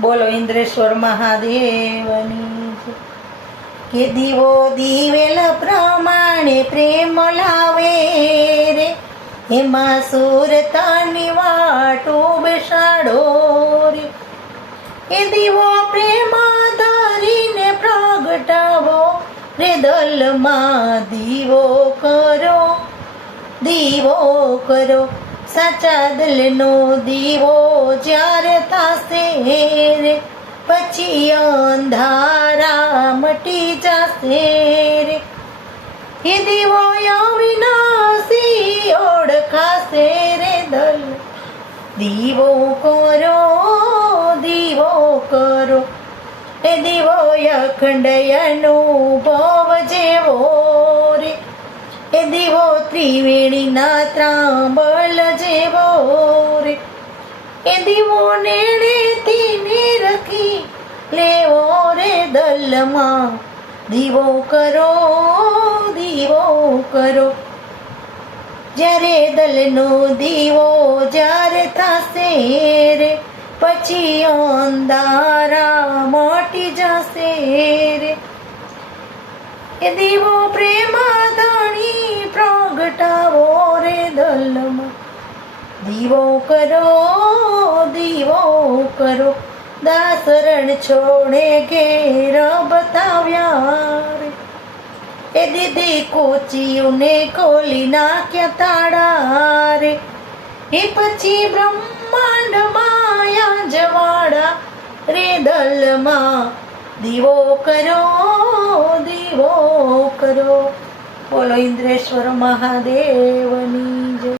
બોલો ઇન્દ્રેશ્વર મહાદેવની જય. કે દીવો દિવેલ પ્રમાણે પ્રેમ લાવે રે, એમાં સુરતાની વાટો બેસાડો રે. એ દીવો પ્રેમ ધરીને પ્રગટાવો રે, દલમાં દીવો કરો, દીવો કરો. સાચા દિલનો દીવો જ્યારે થશે રે, પછી અંધારા મટી જશે રે. એ દીવો અવિનાશી ઓળખાશે રે, દલ દીવો કરો, દીવો કરો. એ દીવો અખંડ અનુભવ જેવો રે, એ દીવો ત્રિવેણીના ત્રાંબલ જેવો રે. એ દીવો નેણેથી નીરખી લેવો રે, દલમાં દીવો કરો, દીવો કરો. જ્યારે દલનો દીવો જ્યારે થશે રે, પછી અંધારા મોટી જશે રે. એ દીવો પ્રેમ ધણી પ્રગટાવો રે, દલમાં દીવો કરો, દીવો કરો. દાસરણ છોડે ઘેર બતાવ્યા રે, એ દીદી કોચીઓને ખોલી નાખ્યા તાળા રે. એ પછી બ્રહ્માંડ માયા જવાડા રે, દલમાં દીવો કરો, દીવો કરો. બોલો ઇન્દ્રેશ્વર મહાદેવની જય.